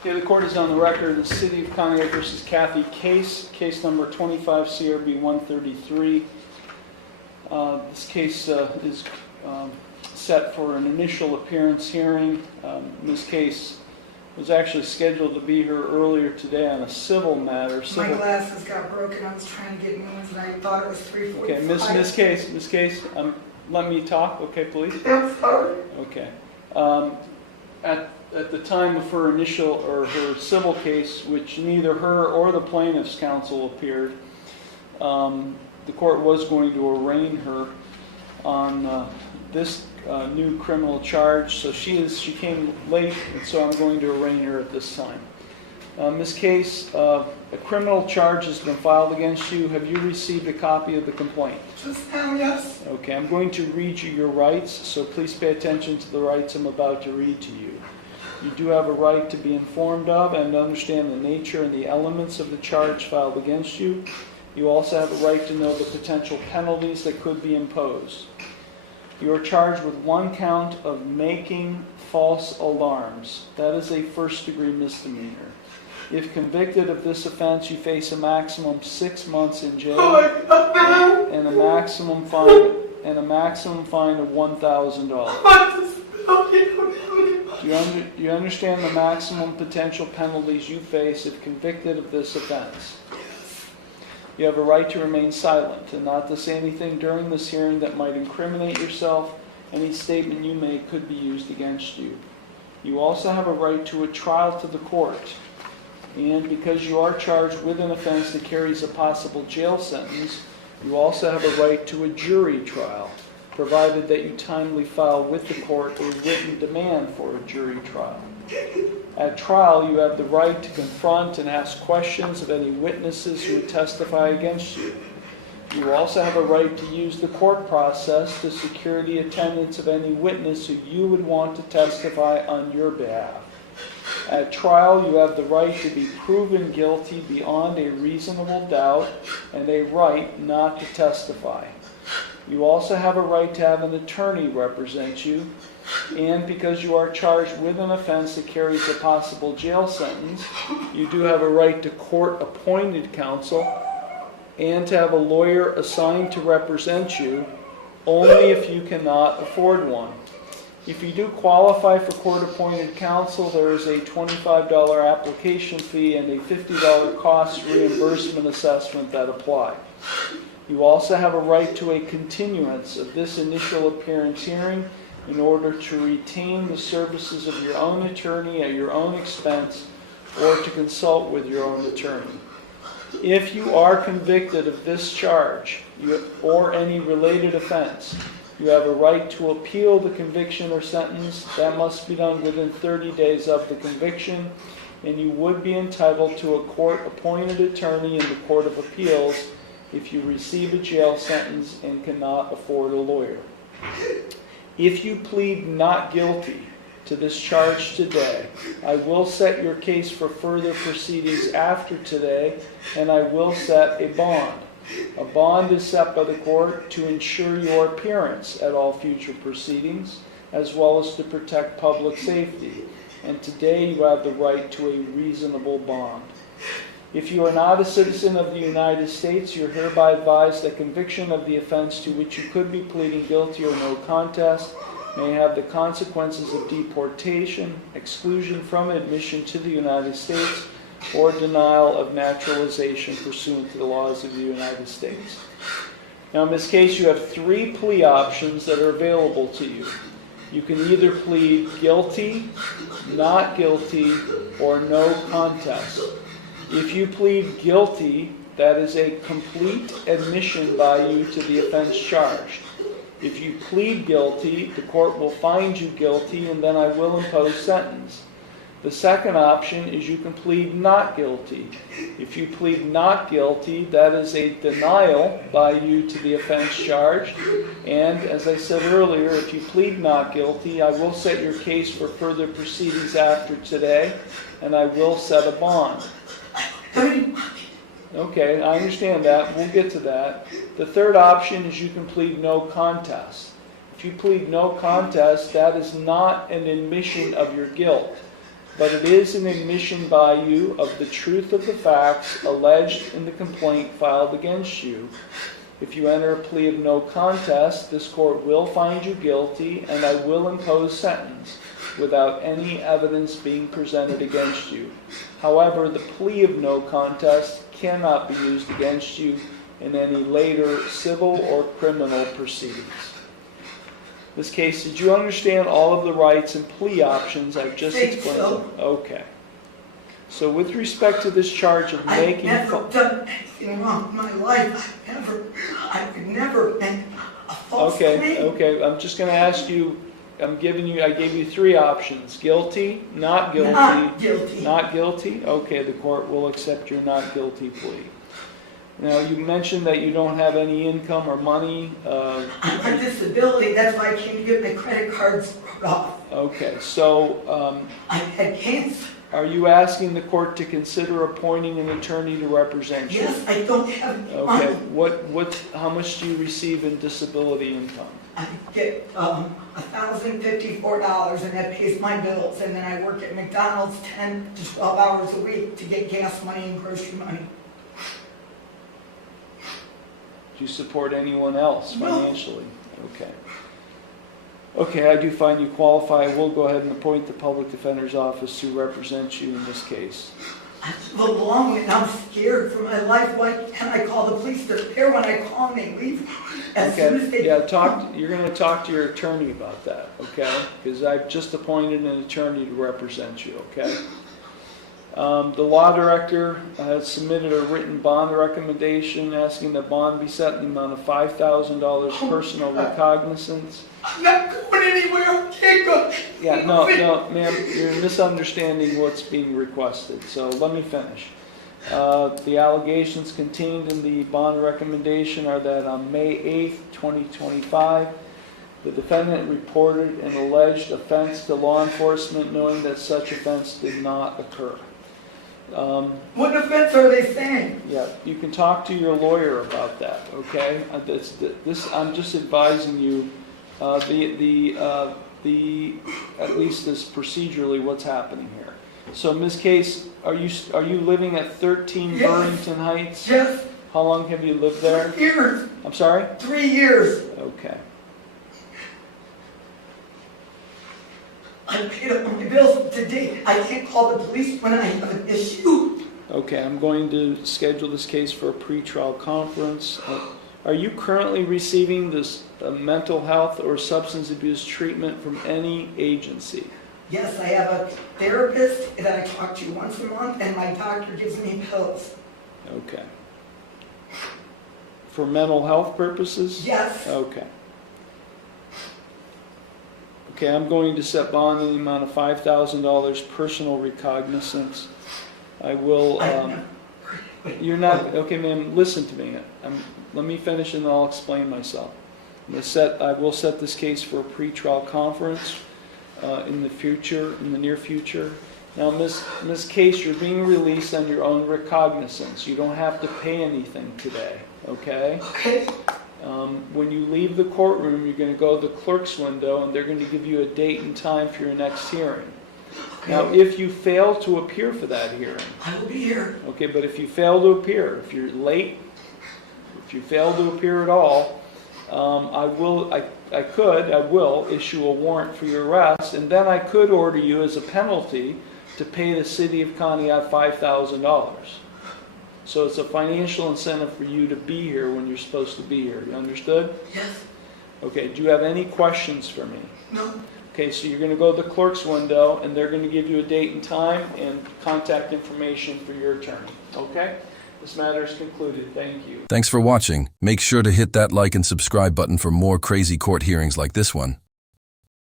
Okay, the court is on the record in the City of Conway versus Kathy case number 25 CRB 133. This case is set for an initial appearance hearing. This case was actually scheduled to be here earlier today on a civil matter. My glasses got broken. I was trying to get new ones, and I thought it was 3:45. Okay, Miss Case, let me talk, okay, please? I'm sorry. Okay. At the time of her initial or her civil case, which neither her or the plaintiff's counsel appeared, the court was going to arraign her on this new criminal charge. So she came late, and so I'm going to arraign her at this time. Ms. Case, a criminal charge has been filed against you. Have you received a copy of the complaint? Just now, yes. Okay, I'm going to read you your rights, so please pay attention to the rights I'm about to read to you. You do have a right to be informed of and understand the nature and the elements of the charge filed against you. You also have a right to know the potential penalties that could be imposed. You are charged with one count of making false alarms. That is a first-degree misdemeanor. If convicted of this offense, you face a maximum 6 months in jail and a maximum fine of $1,000. Do you understand the maximum potential penalties you face if convicted of this offense? You have a right to remain silent and not to say anything during this hearing that might incriminate yourself. Any statement you make could be used against you. You also have a right to a trial to the court. And because you are charged with an offense that carries a possible jail sentence, you also have a right to a jury trial, provided that you timely file with the court a written demand for a jury trial. At trial, you have the right to confront and ask questions of any witnesses who would testify against you. You also have a right to use the court process to secure the attendance of any witness who you would want to testify on your behalf. At trial, you have the right to be proven guilty beyond a reasonable doubt and a right not to testify. You also have a right to have an attorney represent you, and because you are charged with an offense that carries a possible jail sentence, you do have a right to court-appointed counsel and to have a lawyer assigned to represent you only if you cannot afford one. If you do qualify for court-appointed counsel, there is a $25 application fee and a $50 cost reimbursement assessment that apply. You also have a right to a continuance of this initial appearance hearing in order to retain the services of your own attorney at your own expense or to consult with your own attorney. If you are convicted of this charge or any related offense, you have a right to appeal the conviction or sentence. That must be done within 30 days of the conviction, and you would be entitled to a court-appointed attorney in the Court of Appeals if you receive a jail sentence and cannot afford a lawyer. If you plead not guilty to this charge today, I will set your case for further proceedings after today, and I will set a bond. A bond is set by the court to ensure your appearance at all future proceedings, as well as to protect public safety. And today you have the right to a reasonable bond. If you are not a citizen of the United States, you are hereby advised that conviction of the offense to which you could be pleading guilty or no contest may have the consequences of deportation, exclusion from admission to the United States, or denial of naturalization pursuant to the laws of the United States. Now, in this case, you have 3 plea options that are available to you. You can either plead guilty, not guilty, or no contest. If you plead guilty, that is a complete admission by you to the offense charged. If you plead guilty, the court will find you guilty, and then I will impose sentence. The second option is you can plead not guilty. If you plead not guilty, that is a denial by you to the offense charged. And as I said earlier, if you plead not guilty, I will set your case for further proceedings after today, and I will set a bond. Okay, I understand that. We'll get to that. The third option is you can plead no contest. If you plead no contest, that is not an admission of your guilt. but it is an admission by you of the truth of the facts alleged in the complaint filed against you. If you enter a plea of no contest, this court will find you guilty, and I will impose sentence without any evidence being presented against you. However, the plea of no contest cannot be used against you in any later civil or criminal proceedings. This case, did you understand all of the rights and plea options I've just explained? So. Okay. So with respect to this charge of making... I've never done anything wrong in my life. I would never make a false claim. Okay, I'm just going to ask you, I gave you three options. Guilty, not guilty. Not guilty. Not guilty? Okay, the court will accept your not guilty plea. Now, you mentioned that you don't have any income or money. I'm on disability, that's why I came to get my credit cards wrote off. Okay, so... I had cancer. Are you asking the court to consider appointing an attorney to represent you? Yes, I don't have any money. Okay, how much do you receive in disability income? I get $1,054, and that pays my bills, and then I work at McDonald's 10 to 12 hours a week to get gas money and grocery money. Do you support anyone else No. financially? Okay. Okay, I do find you qualify. I will go ahead and appoint the public defender's office to represent you in this case. I live alone and I'm scared for my life. Why can't I call the police? They're there when I call and they leave as soon as they... Yeah, you're going to talk to your attorney about that, okay? Because I've just appointed an attorney to represent you, okay? The law director has submitted a written bond recommendation asking that bond be set in the amount of $5,000 personal recognizance. I'm not going anywhere. I can't go. Yeah, no, ma'am, you're misunderstanding what's being requested, so let me finish. The allegations contained in the bond recommendation are that on May 8th, 2025, the defendant reported an alleged offense to law enforcement knowing that such offense did not occur. What offense are they saying? Yeah, you can talk to your lawyer about that, okay? I'm just advising you at least this procedurally what's happening here. So, Ms. Case, are you living at 13 Yes. Burlington Heights? Yes. How long have you lived there? 3 years. I'm sorry? 3 years. Okay. I paid up my bills today. I can't call the police when I have an issue. Okay, I'm going to schedule this case for a pretrial conference. Are you currently receiving this mental health or substance abuse treatment from any agency? Yes, I have a therapist that I talk to once a month, and my doctor gives me pills. Okay. For mental health purposes? Yes. Okay. Okay, I'm going to set bond in the amount of $5,000 personal recognizance. I will, you're not, okay ma'am, listen to me. Let me finish and I'll explain myself. I will set this case for a pretrial conference in the near future. Now, Ms. Case, you're being released on your own recognizance. You don't have to pay anything today, okay? Okay. When you leave the courtroom, you're going to go to the clerk's window and they're going to give you a date and time for your next hearing. Okay. Now, if you fail to appear for that hearing, I will be here. okay, but if you fail to appear, if you're late, if you fail to appear at all, I will issue a warrant for your arrest, and then I could order you as a penalty to pay the city of Conneaut $5,000. So it's a financial incentive for you to be here when you're supposed to be here. You understood? Yes. Okay, do you have any questions for me? No. Okay, so you're going to go to the clerk's window and they're going to give you a date and time and contact information for your attorney. Okay? This matter is concluded. Thank you. Thanks for watching. Make sure to hit that like and subscribe button for more crazy court hearings like this one.